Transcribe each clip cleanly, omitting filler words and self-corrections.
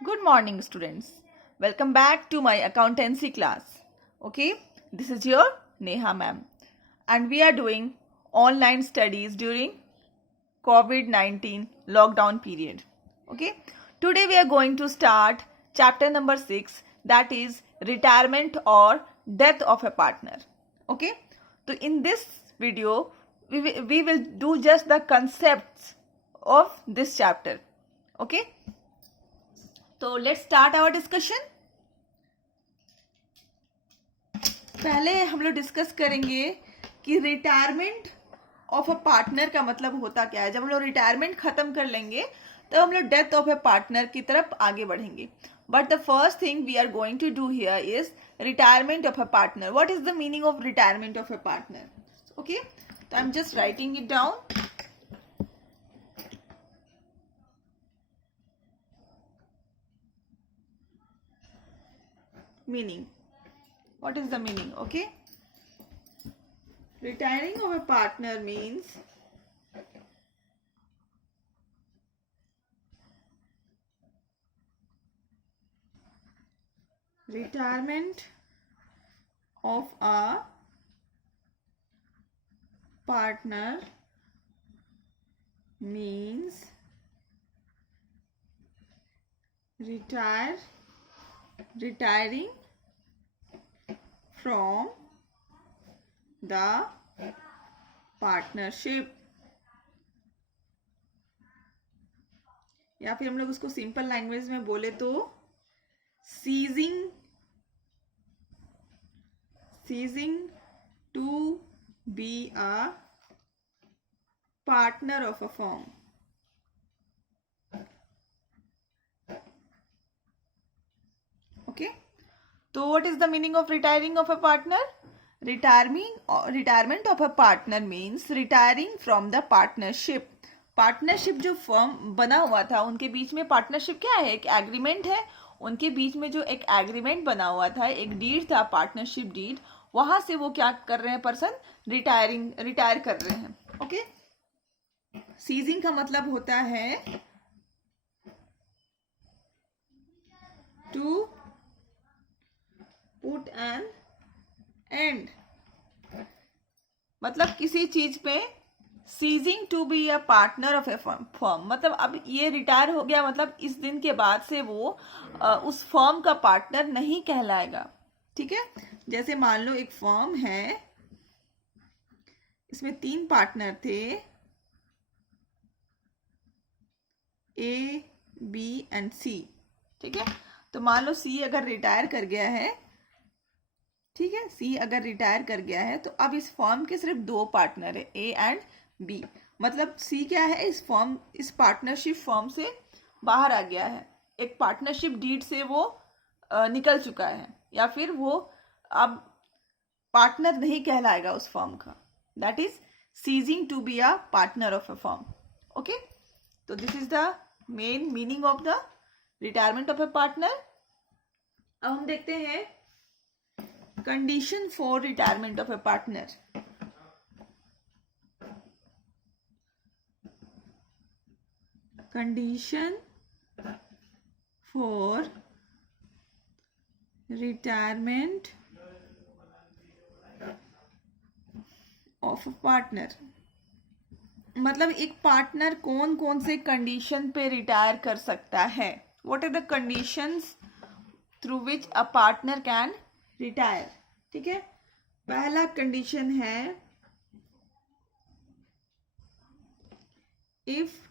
Good morning, students. Welcome back to my accountancy class. Okay, this is your Neha ma'am, and we are doing online studies during COVID-19 lockdown period. Okay, today we are going to start chapter number 6, that is retirement or death of a partner. Okay, so in this video, we will do just the concepts of this chapter. Okay. तो let's start our discussion. पहले हम लोग discuss करेंगे कि retirement of a partner का मतलब होता क्या है. जब हम लोग रिटायरमेंट खत्म कर लेंगे तो हम लोग डेथ ऑफ अ पार्टनर की तरफ आगे बढ़ेंगे. But the first thing we are going to do here is retirement of a partner. What is the meaning of retirement of a partner? Okay, तो I am just writing it down. Meaning, what is the meaning? Okay, retiring of a partner means retirement of a partner means retiring from the partnership. या फिर हम लोग उसको simple language में बोले तो ceasing to be a partner of a firm. Okay, so what is the meaning of retiring of a partner? Retirement of a partner means retiring from the partnership. Partnership जो firm बना हुआ था उनके बीच में partnership क्या है? एक agreement है. उनके बीच में जो एक एग्रीमेंट बना हुआ था, एक डीड था, पार्टनरशिप डीड, वहां से वो क्या कर रहे हैं? पर्सन रिटायर कर रहे हैं. ओके, सीजिंग का मतलब होता है टू पुट एन एंड. मतलब किसी चीज पे ceasing to be a partner of a firm, मतलब अब ये रिटायर हो गया, मतलब इस दिन के बाद से वो उस फर्म का पार्टनर नहीं कहलाएगा. ठीक है, जैसे मान लो एक फर्म है, इसमें 3 पार्टनर थे, ए, बी एंड सी. ठीक है, तो मान लो सी अगर रिटायर कर गया है, ठीक है, सी अगर रिटायर कर गया है तो अब इस फर्म के सिर्फ 2 पार्टनर है, ए एंड बी. मतलब सी क्या है? इस पार्टनरशिप फर्म से बाहर आ गया है, एक पार्टनरशिप डीड से वो निकल चुका है, या फिर वो अब पार्टनर नहीं कहलाएगा उस फर्म का. That is ceasing to be a partner of a firm. Okay, तो this is the main meaning of the retirement of a partner. अब हम देखते हैं condition for retirement of a partner. Condition for retirement of a partner, मतलब एक partner कौन कौन से कंडीशन पे रिटायर कर सकता है. What are the conditions through which a partner can retire. ठीक है, पहला कंडीशन है if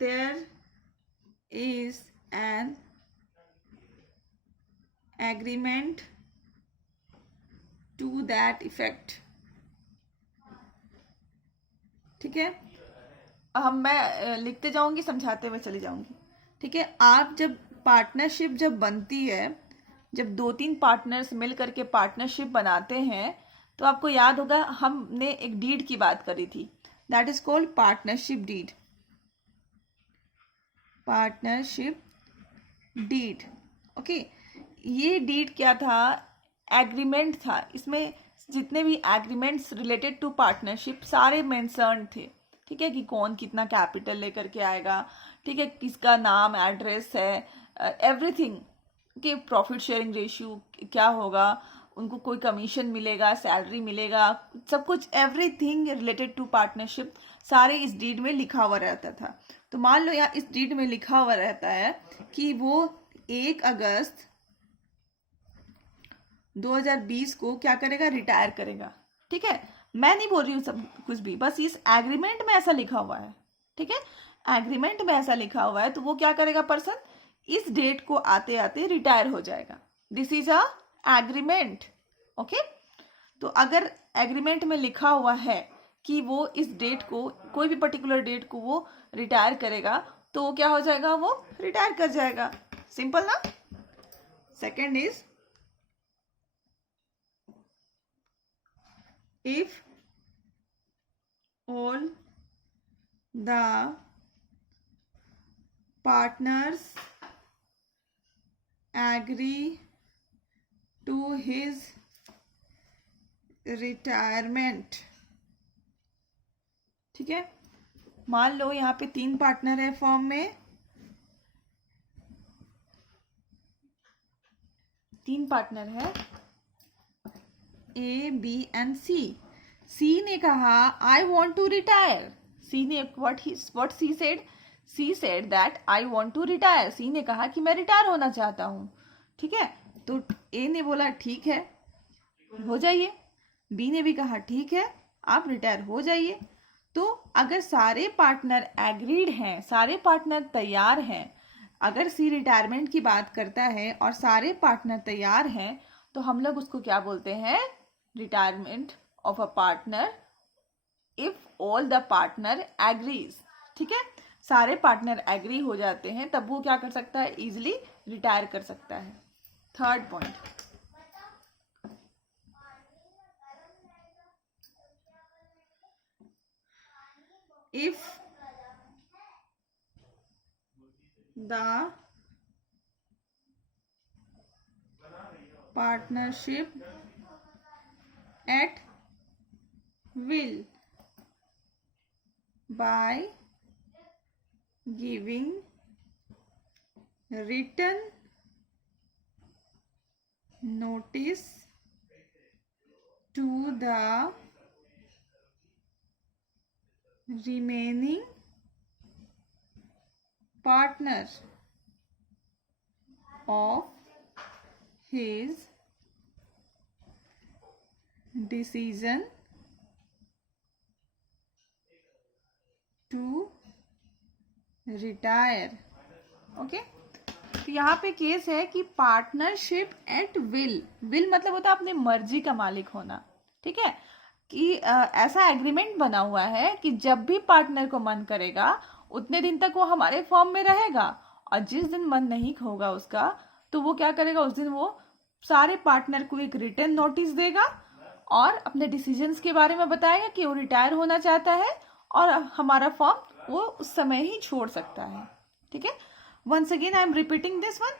there is an agreement to that effect. ठीक है, मैं लिखते जाऊंगी, समझाते हुए चली जाऊंगी. ठीक है, आप जब पार्टनरशिप जब बनती है, जब 2-3 पार्टनर्स मिल करके पार्टनरशिप बनाते हैं, तो आपको याद होगा हमने एक डीड की बात करी थी, that is called partnership deed. Partnership deed. Okay, ये डीड क्या था? एग्रीमेंट था. इसमें जितने भी एग्रीमेंट्स रिलेटेड टू पार्टनरशिप सारे मेंशन्ड थे. ठीक है, कि कौन कितना कैपिटल लेकर के आएगा, ठीक है, किसका नाम एड्रेस है, एवरीथिंग, कि प्रॉफिट शेयरिंग रेशियो क्या होगा, उनको कोई कमीशन मिलेगा, सैलरी मिलेगा, सब कुछ एवरीथिंग रिलेटेड टू पार्टनरशिप सारे इस डीड में लिखा हुआ रहता था। तो मान लो यहाँ इस डीड में लिखा हुआ रहता है कि वो 1 अगस्त 2020 को क्या करेगा, रिटायर करेगा। ठीक है, मैं नहीं बोल रही हूँ सब कुछ भी, बस इस एग्रीमेंट में ऐसा लिखा हुआ है। ठीक है, एग्रीमेंट में ऐसा लिखा हुआ है, तो वो क्या करेगा पर्सन, इस डेट को आते आते रिटायर हो जाएगा। This is a agreement. Okay, तो अगर एग्रीमेंट में लिखा हुआ है कि वो इस डेट को, कोई भी पर्टिकुलर डेट को वो रिटायर करेगा, तो वो क्या हो जाएगा, वो रिटायर कर जाएगा। सिंपल ना। Second is, if all the partners agree to his retirement। ठीक है, मान लो यहाँ पे 3 पार्टनर है फॉर्म में, 3 पार्टनर है ए, बी एंड सी। सी ने कहा I want to retire. C ने what C said that I want to retire. C ने कहा कि मैं रिटायर होना चाहता हूं। ठीक है, तो ए ने बोला ठीक है, हो जाइए। बी ने भी कहा ठीक है, आप रिटायर हो जाइए। तो अगर सारे पार्टनर एग्रीड हैं, सारे पार्टनर तैयार हैं, अगर सी रिटायरमेंट की बात करता है और सारे पार्टनर तैयार हैं, तो हम लोग उसको क्या बोलते हैं, retirement of a partner if all the partner agrees. ठीक है, सारे पार्टनर एग्री हो जाते हैं, तब वो क्या कर सकता है, इजिली रिटायर कर सकता है। Third point, if the partnership at will by giving written notice to the remaining partner of his decision to retire। Okay, तो यहाँ पे केस है कि पार्टनरशिप एट विल। विल मतलब होता है अपनी मर्जी का मालिक होना। ठीक है, कि ऐसा एग्रीमेंट बना हुआ है कि जब भी पार्टनर को मन करेगा उतने दिन तक वो हमारे फॉर्म में रहेगा, और जिस दिन मन नहीं होगा उसका, तो वो क्या करेगा, उस दिन वो सारे पार्टनर को एक रिटन नोटिस देगा और अपने डिसीजंस के बारे में बताएगा कि वो रिटायर होना चाहता है, और हमारा फॉर्म वो उस समय ही छोड़ सकता है। ठीक है, once again I am repeating this one,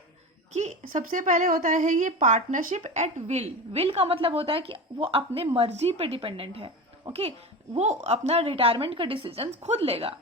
कि सबसे पहले होता है ये पार्टनरशिप एट विल। विल का मतलब होता है कि वो अपने मर्जी पे डिपेंडेंट है। ओके, वो अपना रिटायरमेंट का डिसीजन खुद लेगा।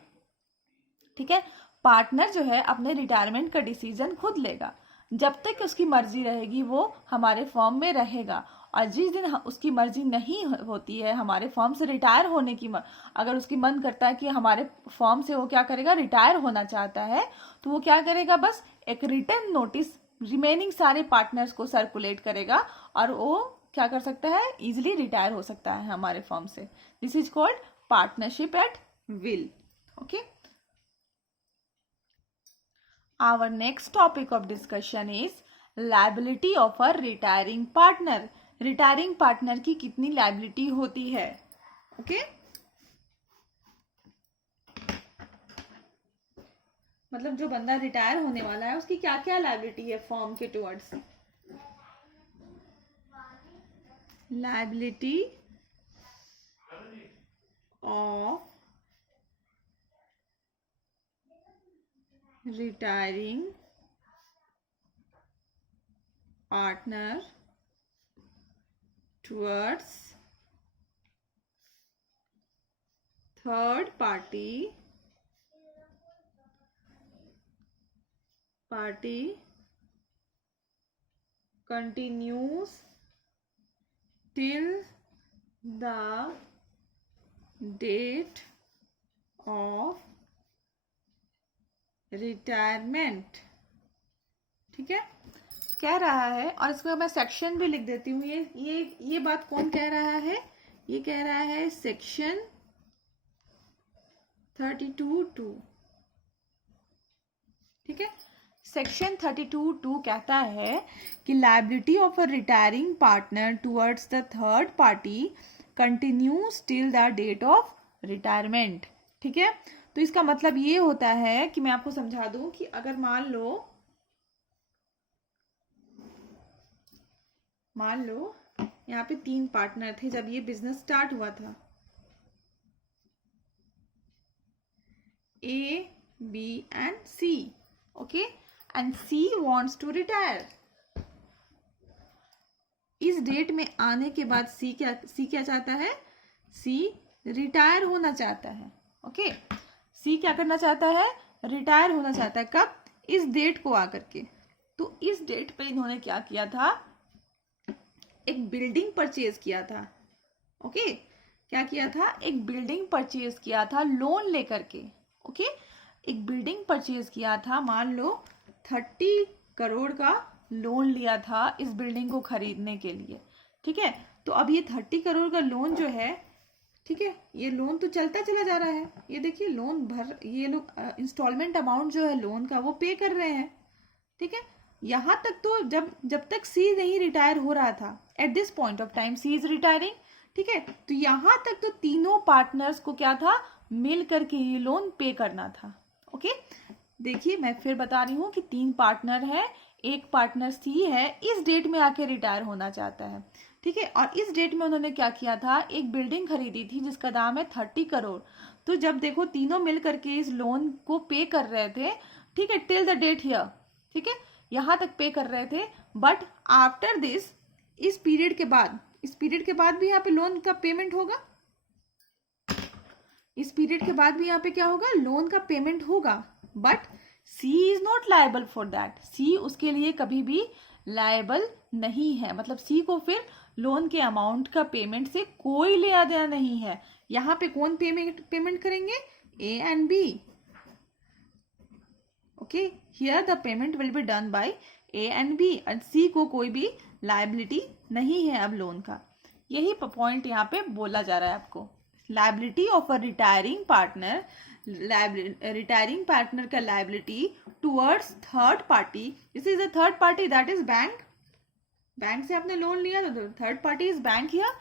ठीक है, पार्टनर जो है अपने रिटायरमेंट का डिसीजन खुद लेगा। जब तक उसकी मर्जी रहेगी वो हमारे फॉर्म में रहेगा, और जिस दिन उसकी मर्जी नहीं होती है हमारे फॉर्म से रिटायर होने की, अगर उसकी मन करता है कि हमारे फॉर्म से वो क्या करेगा, रिटायर होना चाहता है, तो वो क्या करेगा, बस एक रिटर्न नोटिस रिमेनिंग सारे पार्टनर्स को सर्कुलेट करेगा, और वो क्या कर सकता है, इजिली रिटायर हो सकता है हमारे फॉर्म से। This is called partnership at will. Okay, our next topic of discussion is liability of a retiring partner। Retiring partner की कितनी लाइबिलिटी होती है। ओके, मतलब जो बंदा रिटायर होने वाला है उसकी क्या क्या लाइबिलिटी है फॉर्म के towards. Liability of retiring partner towards third party continues till the date of retirement। ठीक है, कह रहा है, और इसको मैं सेक्शन भी लिख देती हूँ। ये बात कौन कह रहा है? ये कह रहा है सेक्शन 32(2). ठीक है, सेक्शन 32(2) कहता है कि liability of a retiring partner towards the third party continues till the date of retirement. ठीक है, तो इसका मतलब ये होता है कि मैं आपको समझा दूं कि अगर मान लो यहाँ पे 3 पार्टनर थे जब ये बिजनेस स्टार्ट हुआ था, A, B and C। Okay, and C wants to retire। इस डेट में आने के बाद C क्या चाहता है? C रिटायर होना चाहता है। ओके, C क्या करना चाहता है? रिटायर होना चाहता है। कब? इस डेट को आकर के। तो इस डेट पे इन्होंने क्या किया था? एक बिल्डिंग परचेज किया था। ओके, क्या किया था? एक बिल्डिंग परचेज किया था लोन लेकर के। ओके, एक बिल्डिंग परचेज किया था, मान लो 30 करोड़ का लोन लिया था इस बिल्डिंग को खरीदने के लिए। ठीक है, तो अब ये 30 करोड़ का लोन जो है, ठीक है, ये लोन तो चलता चला जा रहा है। ये देखिए लोन ये लोग इंस्टॉलमेंट अमाउंट जो है लोन का वो पे कर रहे हैं। ठीक है, यहां तक तो जब तक सी नहीं रिटायर हो रहा था, at this point of time C is retiring. ठीक है, तो यहां तक तो तीनों पार्टनर्स को क्या था? मिल करके ये लोन पे करना था। ओके, देखिए मैं फिर बता रही हूँ कि 3 पार्टनर है, एक पार्टनर सी है, इस डेट में आके रिटायर होना चाहता है। ठीक है, और इस डेट में उन्होंने क्या किया था? एक बिल्डिंग खरीदी थी जिसका दाम है 30 करोड़। तो जब देखो तीनों मिल करके इस लोन को पे कर रहे थे, ठीक है, टिल द डेट हियर, ठीक है, यहां तक पे कर रहे थे। बट आफ्टर दिस, इस पीरियड के बाद भी यहाँ पे लोन का पेमेंट होगा। इस पीरियड के बाद भी यहाँ पे क्या होगा? लोन का पेमेंट होगा। But C is not liable for that. C उसके लिए कभी भी लायबल नहीं है। मतलब सी को फिर लोन के अमाउंट का पेमेंट से कोई लेना देना नहीं है। यहाँ पे कौन पेमेंट करेंगे? A and B. Okay, here the payment will be done by A and B, and C को कोई भी लायबिलिटी नहीं है अब लोन का। यही पॉइंट यहाँ पे बोला जा रहा है आपको। Liability of a retiring partner का liability towards third party, this is a third party, that is bank. Bank से आपने लोन लिया तो third party is bank here.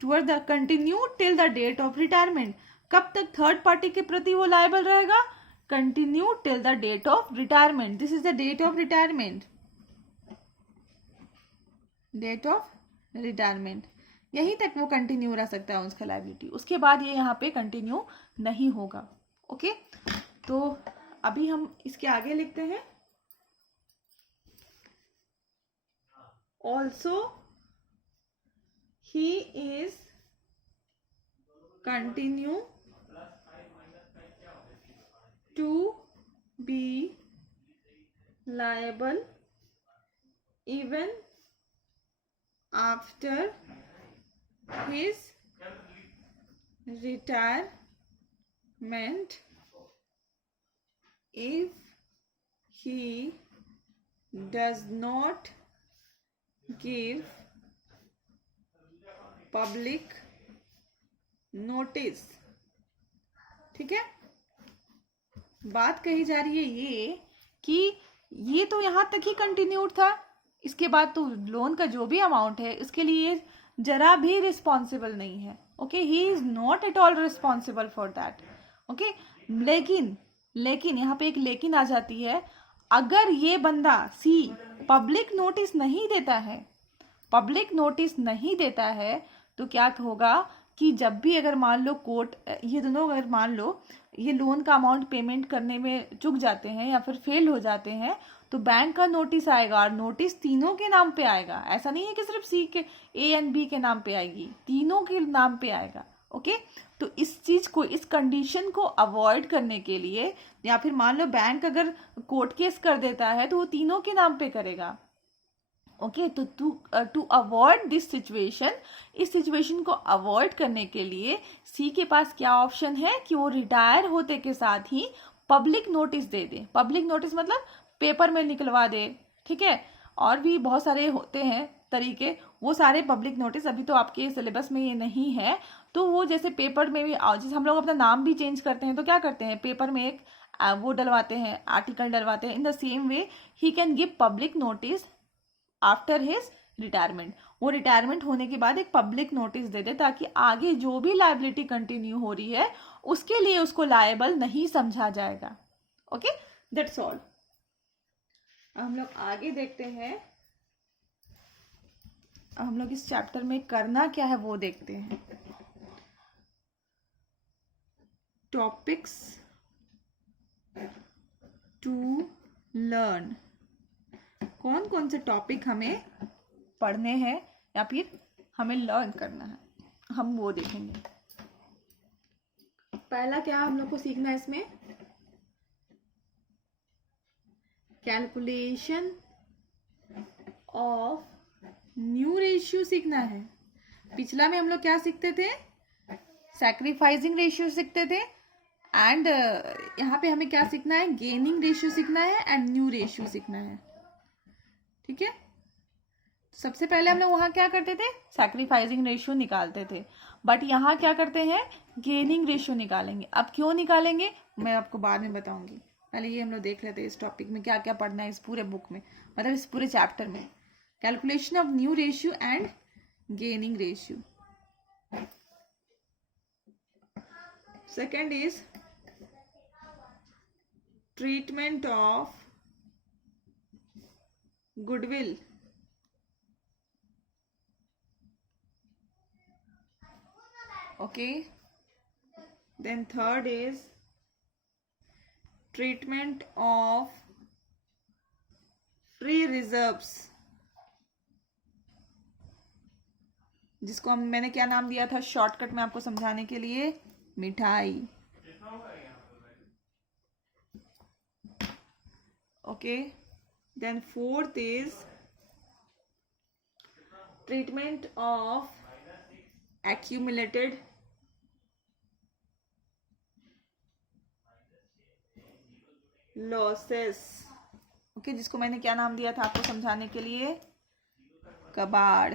Toward the continue till the date of retirement. कब तक third party के प्रति वो लायबल रहेगा? Continue till the date of retirement. This is the date of retirement. Date of retirement, यहीं तक वो continue रह सकता है उसका लायबिलिटी। उसके बाद ये यहाँ पे कंटिन्यू नहीं होगा। ओके, तो अभी हम इसके आगे लिखते हैं। Also he is continue to be liable even after his retirement if he does not give public notice। ठीक है, बात कही जा रही है ये कि ये तो यहां तक ही कंटिन्यूड था, इसके बाद तो लोन का जो भी अमाउंट है इसके लिए जरा भी रिस्पॉन्सिबल नहीं है। Okay, he is not at all responsible for that. Okay, लेकिन यहाँ पे एक लेकिन आ जाती है। अगर ये बंदा सी पब्लिक नोटिस नहीं देता है तो क्या होगा कि जब भी अगर मान लो कोर्ट, ये दोनों अगर मान लो ये लोन का अमाउंट पेमेंट करने में चूक जाते हैं या फिर फेल हो जाते हैं, तो बैंक का नोटिस आएगा, और नोटिस तीनों के नाम पे आएगा। ऐसा नहीं है कि सिर्फ सी के, ए एंड बी के नाम पे आएगी, तीनों के नाम पे आएगा। ओके, तो तो इस चीज को, इस कंडीशन को अवॉइड करने के लिए, या फिर मान लो बैंक अगर कोर्ट केस कर देता है तो वो तीनों के नाम पे करेगा। ओके, तो टू अवॉइड दिस सिचुएशन, इस सिचुएशन को अवॉइड करने के लिए सी के पास क्या ऑप्शन है कि वो रिटायर होते के साथ ही पब्लिक नोटिस दे दे। पब्लिक नोटिस मतलब पेपर में निकलवा दे, ठीक है। और भी बहुत सारे होते हैं तरीके, वो सारे पब्लिक नोटिस अभी तो आपके सिलेबस में ये नहीं है। तो वो जैसे पेपर में भी, जैसे हम लोग अपना नाम भी चेंज करते हैं तो क्या करते हैं, पेपर में एक वो डलवाते हैं, आर्टिकल डलवाते हैं। In the same way he can give public notice after his retirement. वो रिटायरमेंट होने के बाद एक पब्लिक नोटिस दे दे, ताकि आगे जो भी लायबिलिटी कंटिन्यू हो रही है उसके लिए उसको लायबल नहीं समझा जाएगा। Okay, that's all. हम लोग आगे देखते हैं। हम लोग इस चैप्टर में करना क्या है वो देखते हैं। टॉपिक्स टू लर्न, कौन कौन से टॉपिक हमें पढ़ने हैं या फिर हमें लर्न करना है, हम वो देखेंगे। पहला क्या हम लोग को सीखना है इसमें, कैलकुलेशन ऑफ न्यू रेशियो सीखना है। पिछला में हम लोग क्या सीखते थे, सैक्रिफाइसिंग रेशियो सीखते थे। एंड यहाँ पे हमें क्या सीखना है, गेनिंग रेशियो सीखना है एंड न्यू रेशियो सीखना है, ठीक है। सबसे पहले हम लोग वहाँ क्या करते थे, सैक्रिफाइसिंग रेशियो निकालते थे, बट यहाँ क्या करते हैं, गेनिंग रेशियो निकालेंगे। अब क्यों निकालेंगे मैं आपको बाद में बताऊंगी, पहले ये हम लोग देख लेते हैं इस टॉपिक में क्या क्या पढ़ना है, इस पूरे बुक में, मतलब इस पूरे चैप्टर में। Calculation of new ratio and gaining ratio. Second is treatment of goodwill. Okay, then third is treatment of free reserves, जिसको मैंने क्या नाम दिया था शॉर्टकट में आपको समझाने के लिए, मिठाई। Okay, then fourth is treatment of accumulated losses। Okay, जिसको मैंने क्या नाम दिया था आपको समझाने के लिए, कबाड़।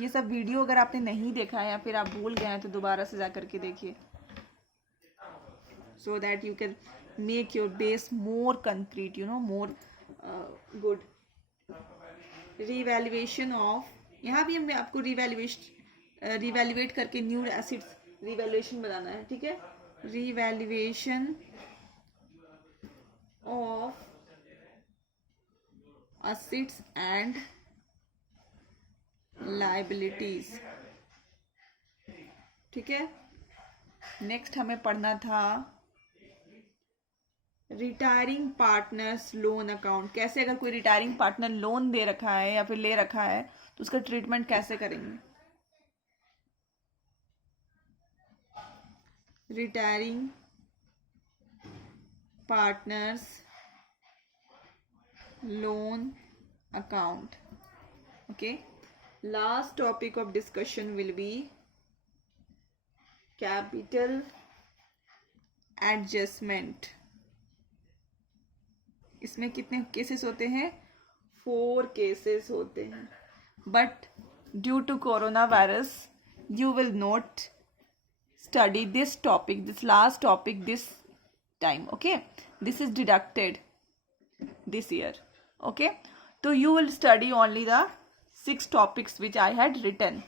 ये सब वीडियो अगर आपने नहीं देखा है या फिर आप भूल गए हैं तो दोबारा से जा करके देखिए, so that you can make your base more concrete, you know, more good। Revaluation of, यहाँ भी हमें आपको रिवैल्यूएट करके न्यू एसिड्स रिवैल्यूएशन बनाना है, ठीक है। Revaluation of acids and liabilities, ठीक है। नेक्स्ट हमें पढ़ना था रिटायरिंग पार्टनर्स लोन अकाउंट। कैसे अगर कोई रिटायरिंग पार्टनर लोन दे रखा है या फिर ले रखा है तो उसका ट्रीटमेंट कैसे करेंगे। Retiring partners loan account. Okay, last topic of discussion will be capital adjustment. इसमें कितने केसेस होते हैं, 4 केसेस होते हैं, but due to corona virus you will not study this topic, this last topic this time, okay, this is deducted this year, okay, so you will study only the 6 topics which I had written.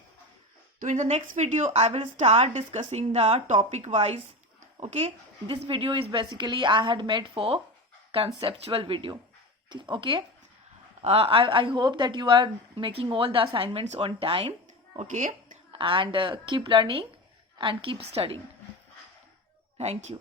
So in the next video I will start discussing the topic wise, okay. This video is basically I had made for conceptual video, okay. I hope that you are making all the assignments on time, okay, and keep learning and keep studying. Thank you.